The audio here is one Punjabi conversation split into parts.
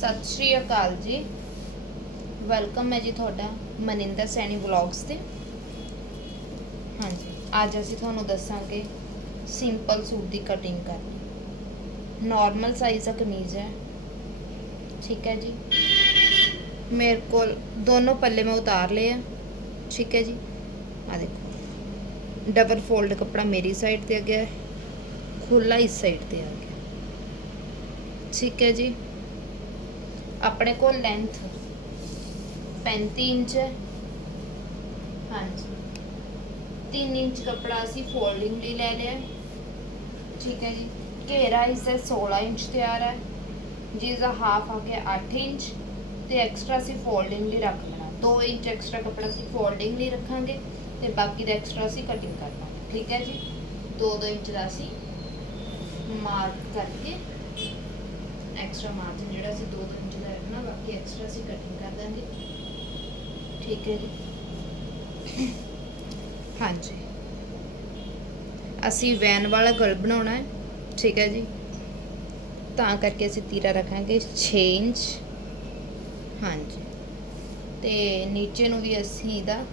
ਸਤਿ ਸ਼੍ਰੀ ਅਕਾਲ ਜੀ। ਵੈਲਕਮ ਹੈ ਜੀ ਤੁਹਾਡਾ ਮਨਿੰਦਰ ਸੈਣੀ ਵਲੌਗਸ ਤੇ। ਹਾਂਜੀ, ਅੱਜ ਅਸੀਂ ਤੁਹਾਨੂੰ ਦੱਸਾਂਗੇ ਸਿੰਪਲ ਸੂਟ ਦੀ ਕਟਿੰਗ ਕਰਨੀ। ਨਾਰਮਲ ਸਾਈਜ਼ ਦਾ ਕਮੀਜ਼ ਹੈ। ਠੀਕ ਹੈ ਜੀ। ਮੇਰੇ ਕੋਲ ਦੋਨੋਂ ਪੱਲੇ ਮੈਂ ਉਤਾਰ ਲਏ ਆ। ਠੀਕ ਹੈ ਜੀ। ਆ ਦੇਖੋ। ਡਬਲ ਫੋਲਡ ਕੱਪੜਾ ਮੇਰੀ ਸਾਈਡ ਤੇ ਆ ਗਿਆ ਹੈ। ਖੁੱਲਾ ਇਸ ਸਾਈਡ ਤੇ ਆ ਗਿਆ। ਠੀਕ ਹੈ ਜੀ। ਆਪਣੇ ਕੋਲ ਲੈਂਥ 35 ਇੰਚ ਹੈ। ਹਾਂਜੀ। 3 ਇੰਚ ਕੱਪੜਾ ਅਸੀਂ ਫੋਲਡਿੰਗ ਲਈ ਲੈ ਲਿਆ। ਠੀਕ ਹੈ ਜੀ। ਘੇਰਾ ਇਸ ਦਾ 16 ਇੰਚ ਤਿਆਰ ਹੈ। ਜਿਸ ਦਾ ਹਾਫ ਆ ਗਿਆ 8 ਇੰਚ ਤੇ ਐਕਸਟਰਾ ਅਸੀਂ ਫੋਲਡਿੰਗ ਲਈ ਰੱਖ ਲੈਣਾ 2 ਇੰਚ ਐਕਸਟਰਾ ਕੱਪੜਾ ਅਸੀਂ ਫੋਲਡਿੰਗ ਲਈ ਰੱਖਾਂਗੇ ਤੇ ਬਾਕੀ ਦਾ ਐਕਸਟਰਾ ਅਸੀਂ ਕਟਿੰਗ ਕਰ ਲਾਂਗੇ ਠੀਕ ਹੈ ਜੀ। 2-2 ਇੰਚ ਦਾ ਅਸੀਂ ਮਾਰਕ ਕਰਕੇ ਐਕਸਟਰਾ ਮਾਰਜਨ ਜਿਹੜਾ ਅਸੀਂ 2 ਇੰਚ ਬਾਕੀ ਐਕਸਟਰਾ ਅਸੀਂ ਕਟਿੰਗ ਕਰ ਦਾਂਗੇ। ਠੀਕ ਹੈ ਜੀ। ਹਾਂਜੀ। ਅਸੀਂ ਵੈਨ ਵਾਲਾ ਗਲ ਬਣਾਉਣਾ ਹੈ। ਠੀਕ ਹੈ ਜੀ। ਤਾਂ ਕਰਕੇ ਅਸੀਂ ਤੀਰਾ ਰੱਖਾਂਗੇ 6 ਇੰਚ। ਹਾਂਜੀ। ਤੇ ਨੀਚੇ ਨੂੰ ਵੀ ਅਸੀਂ ਇਹਦਾ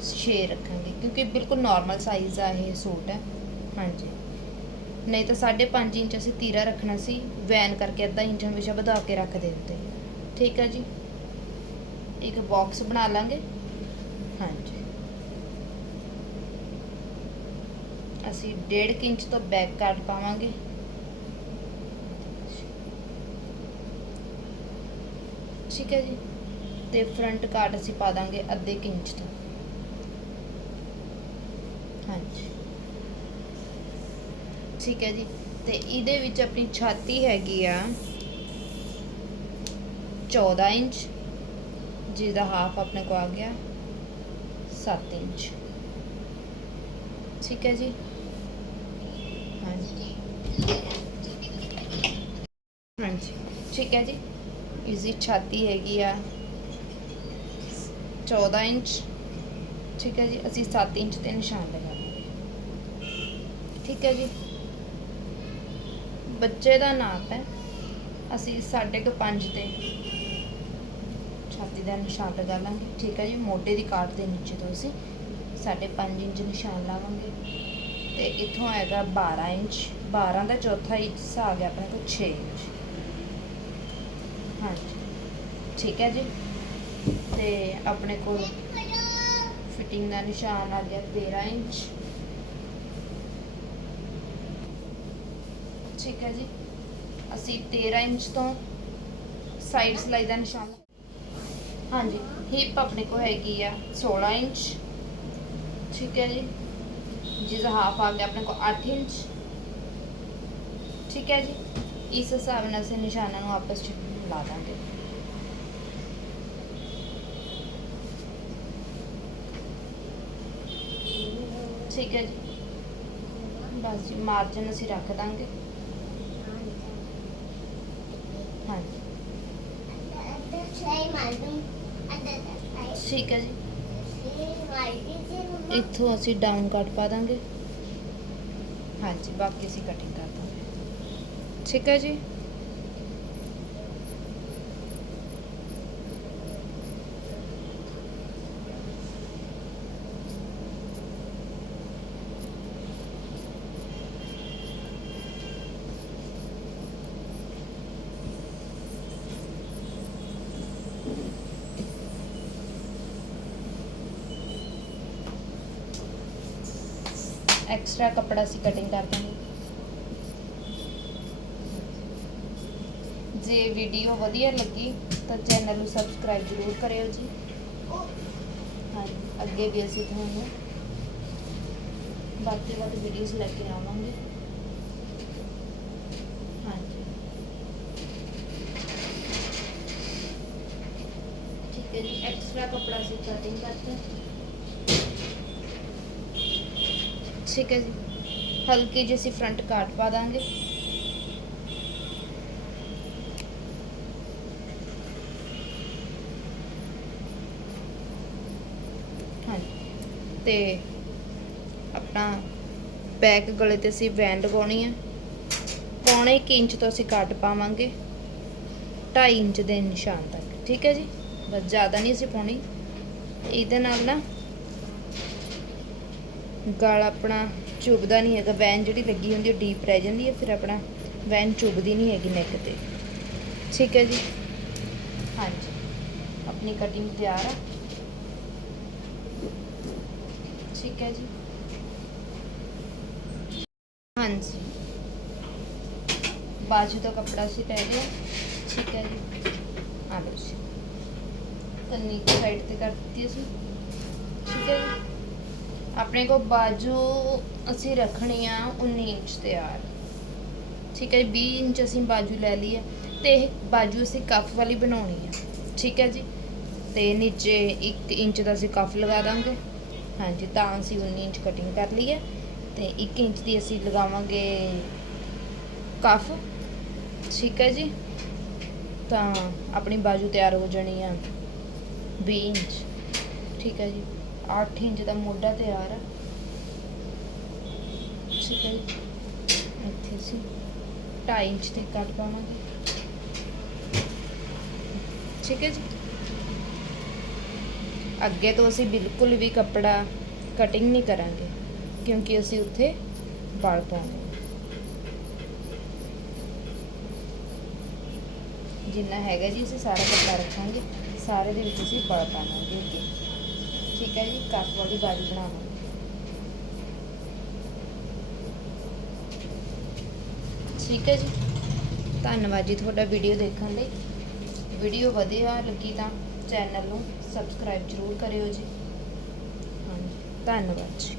6 ਰੱਖਾਂਗੇ, ਕਿਉਂਕਿ ਬਿਲਕੁਲ ਨਾਰਮਲ ਸਾਈਜ਼ ਆ ਇਹ ਸੂਟ ਹੈ। ਹਾਂਜੀ। ਨਹੀਂ ਤਾਂ 5.5 ਇੰਚ ਅਸੀਂ ਤੀਰਾ ਰੱਖਣਾ ਸੀ। ਵੈਨ ਕਰਕੇ ਅੱਧਾ ਇੰਚ ਹਮੇਸ਼ਾ ਵਧਾ ਕੇ ਰੱਖ ਦਿੰਦੇ। ਠੀਕ ਹੈ ਜੀ। ਇੱਕ ਬਾਕਸ ਬਣਾ ਲਾਂਗੇ। ਹਾਂਜੀ। ਅਸੀਂ 1.5 ਇੰਚ ਤੋਂ ਬੈਕ ਕੱਟ ਪਾਵਾਂਗੇ। ਠੀਕ ਹੈ ਜੀ। ਤੇ ਫਰੰਟ ਕਾਟ ਅਸੀਂ ਪਾ ਦਾਂਗੇ ਅੱਧੇ ਇੰਚ ਤੋਂ। ਹਾਂਜੀ। ਠੀਕ ਹੈ ਜੀ। ਤੇ ਇਹਦੇ ਵਿੱਚ ਆਪਣੀ ਛਾਤੀ ਹੈਗੀ ਆ। 14 ਇੰਚ, ਜਿਹਦਾ ਹਾਫ ਆਪਣੇ ਕੋ ਆ ਗਿਆ 7 ਇੰਚ। ਠੀਕ ਹੈ ਜੀ? ਹਾਂਜੀ। ਹਾਂਜੀ ਠੀਕ ਹੈ ਜੀ? ਇਸ ਛਾਤੀ ਹੈਗੀ ਆ। 14 ਇੰਚ। ਠੀਕ ਹੈ ਜੀ? ਅਸੀਂ 7 ਇੰਚ ਤੇ ਨਿਸ਼ਾਨ ਲਗਾਵਾਂਗੇ। ਠੀਕ ਹੈ ਜੀ? ਬੱਚੇ ਦਾ ਨਾਪ ਹੈ। ਅਸੀਂ ਸਾਢੇ ਕੁ ਪੰਜ ਤੇ ਛਾਤੀ ਦਾ ਨਿਸ਼ਾਨ ਲਗਾ ਲਾਂਗੇ ਠੀਕ ਹੈ ਜੀ, ਮੋਢੇ ਦੀ ਕਾਟ ਦੇ ਨੀਚੇ ਤੋਂ ਅਸੀਂ ਸਾਢੇ ਪੰਜ ਇੰਚ ਨਿਸ਼ਾਨ ਲਾਵਾਂਗੇ। ਤੇ ਇੱਥੋਂ ਹੈਗਾ 12 ਇੰਚ 12 ਦਾ ਚੌਥਾ ਹਿੱਸਾ ਆ ਗਿਆ ਆਪਣੇ ਕੋਲ 6 ਇੰਚ। ਹਾਂਜੀ, ਠੀਕ ਹੈ ਜੀ। ਤੇ ਆਪਣੇ ਕੋਲ ਫਿਟਿੰਗ ਦਾ ਨਿਸ਼ਾਨ ਆ ਗਿਆ 13 ਇੰਚ। ਠੀਕ ਹੈ ਜੀ, ਅਸੀਂ 13 ਇੰਚ ਤੋਂ ਸਾਈਡ ਸਲਾਈ ਦਾ ਨਿਸ਼ਾਨ ਹਾਂਜੀ। ਹਿਪ ਆਪਣੇ ਕੋ ਹੈਗੀ ਆ 16 ਇੰਚ। ਠੀਕ ਹੈ ਜੀ। ਜਿਸ ਹਾਫ ਆ ਗਿਆ ਆਪਣੇ ਕੋ 8 ਇੰਚ। ਠੀਕ ਹੈ ਜੀ। ਇਸ ਹਿਸਾਬ ਨਾਲ ਅਸੀਂ ਨਿਸ਼ਾਨਾਂ ਨੂੰ ਆਪਸ ਵਿੱਚ ਲਾ ਦਾਂਗੇ। ਠੀਕ ਹੈ ਜੀ। ਬਸ ਜੀ ਮਾਰਜਨ ਅਸੀਂ ਰੱਖ ਦਾਂਗੇ। ਹਾਂਜੀ। ਠੀਕ ਹੈ ਜੀ। ਇੱਥੋਂ ਅਸੀਂ ਡਾਊਨ ਕੱਟ ਪਾ ਦਾਂਗੇ। ਹਾਂਜੀ ਬਾਕੀ ਅਸੀਂ ਕਟਿੰਗ ਕਰ ਦਾਂਗੇ। ਠੀਕ ਹੈ ਜੀ। ਐਕਸਟਰਾ ਕੱਪੜਾ ਅਸੀਂ ਕਟਿੰਗ ਕਰ ਦਾਂਗੇ ਜੇ ਵੀਡੀਓ ਵਧੀਆ ਲੱਗੀ ਤਾਂ ਚੈਨਲ ਨੂੰ ਸਬਸਕ੍ਰਾਈਬ ਜ਼ਰੂਰ ਕਰਿਓ ਜੀ ਹਾਂਜੀ ਅੱਗੇ ਵੀ ਅਸੀਂ ਤੁਹਾਨੂੰ ਵੱਧ ਤੋਂ ਵੱਧ ਵੀਡੀਓਜ਼ ਲੈ ਕੇ ਆਵਾਂਗੇ ਹਾਂਜੀ ਠੀਕ ਹੈ ਜੀ ਐਕਸਟਰਾ ਕੱਪੜਾ ਅਸੀਂ ਕਟਿੰਗ ਕਰਦੇ ਹਾਂ ਠੀਕ ਹੈ ਜੀ। ਹਲਕੀ ਜਿਹੀ ਅਸੀਂ ਫਰੰਟ ਕਾਟ ਪਾ ਦਾਂਗੇ। ਹਾਂਜੀ। ਤੇ ਆਪਣਾ ਬੈਕ ਗਲੇ ਤੇ ਅਸੀਂ ਵੈਨ ਲਗਾਉਣੀ ਹੈ। ਪੌਣੇ 1 ਇੰਚ ਤੋਂ ਅਸੀਂ ਕੱਟ ਪਾਵਾਂਗੇ। 2.5 ਇੰਚ ਦੇ ਨਿਸ਼ਾਨ ਤੱਕ। ਠੀਕ ਹੈ ਜੀ। ਬਸ ਜ਼ਿਆਦਾ ਨਹੀਂ ਅਸੀਂ ਪਾਉਣੀ। ਇਹਦੇ ਨਾਲ ਨਾ ਗਲ ਆਪਣਾ ਚੁੱਭਦਾ ਨਹੀਂ ਹੈਗਾ, ਵੈਨ ਜਿਹੜੀ ਲੱਗੀ ਹੁੰਦੀ ਉਹ ਡੀਪ ਰਹਿ ਜਾਂਦੀ ਹੈ ਫਿਰ ਆਪਣਾ ਵੈਨ ਚੁੱਭਦੀ ਨਹੀਂ ਹੈਗੀ ਨੈਕ ਤੇ। ਠੀਕ ਹੈ ਜੀ? ਹਾਂਜੀ। ਆਪਣੀ ਕਟਿੰਗ ਤਿਆਰ ਆ। ਠੀਕ ਹੈ ਜੀ। ਹਾਂਜੀ। ਬਾਜੂ ਦਾ ਕੱਪੜਾ ਸੀ ਲੈ ਲਿਆ ਠੀਕ ਹੈ ਜੀ। ਆ ਲਓ ਜੀ। ਕੰਨੀ ਇੱਕ ਸਾਈਡ ਤੇ ਕਰ ਦਿੱਤੀ ਅਸੀਂ। ਆਪਣੇ ਕੋਲ ਬਾਜੂ ਅਸੀਂ ਰੱਖਣੀ ਆ 19 ਇੰਚ ਤਿਆਰ ਠੀਕ ਹੈ ਜੀ 20 ਇੰਚ ਅਸੀਂ ਬਾਜੂ ਲੈ ਲਈ ਹੈ ਤੇ ਇਹ ਬਾਜੂ ਅਸੀਂ ਕਫ ਵਾਲੀ ਬਣਾਉਣੀ ਹੈ ਠੀਕ ਹੈ ਜੀ, ਤੇ ਨੀਚੇ 1 ਇੰਚ ਦਾ ਅਸੀਂ ਕਫ ਲਗਾ ਦਾਂਗੇ। ਹਾਂਜੀ, ਤਾਂ ਅਸੀਂ 19 ਇੰਚ ਕਟਿੰਗ ਕਰ ਲਈ ਹੈ ਤੇ 1 ਇੰਚ ਦੀ ਅਸੀਂ ਲਗਾਵਾਂਗੇ ਕਫ। ਠੀਕ ਹੈ ਜੀ, ਤਾਂ ਆਪਣੀ ਬਾਜੂ ਤਿਆਰ ਹੋ ਜਾਣੀ ਆ 20 ਇੰਚ। ਠੀਕ ਹੈ ਜੀ। 8 ਇੰਚ ਦਾ ਮੋਢਾ ਤਿਆਰ ਆ। ਠੀਕ ਹੈ ਜੀ ਇੱਥੇ ਅਸੀਂ 2.5 ਇੰਚ ਤੇ ਕੱਟ ਪਾਵਾਂਗੇ। ਠੀਕ ਹੈ ਜੀ। ਅੱਗੇ ਤੋਂ ਅਸੀਂ ਬਿਲਕੁਲ ਵੀ ਕੱਪੜਾ ਕਟਿੰਗ ਨਹੀਂ ਕਰਾਂਗੇ, ਕਿਉਂਕਿ ਅਸੀਂ ਉੱਥੇ ਵਲ ਪਾਉਂਗੇ ਜਿੰਨਾ ਹੈਗਾ ਜੀ, ਅਸੀਂ ਸਾਰਾ ਕੱਪੜਾ ਰੱਖਾਂਗੇ। ਸਾਰੇ ਦੇ ਵਿੱਚ ਅਸੀਂ ਵਲ ਪਾਵਾਂਗੇ ਅੱਗੇ। ਠੀਕ ਹੈ ਜੀ ਕੱਪ ਵਾਲੀ ਬਾਰੀ ਬਣਾਵਾਂਗੇ। ਠੀਕ ਹੈ ਜੀ। ਧੰਨਵਾਦ ਜੀ ਤੁਹਾਡਾ ਵੀਡੀਓ ਦੇਖਣ ਲਈ। ਵੀਡੀਓ ਵਧੀਆ ਲੱਗੀ ਤਾਂ ਚੈਨਲ ਨੂੰ ਸਬਸਕ੍ਰਾਈਬ ਜ਼ਰੂਰ ਕਰਿਓ ਜੀ। ਹਾਂਜੀ, ਧੰਨਵਾਦ ਜੀ।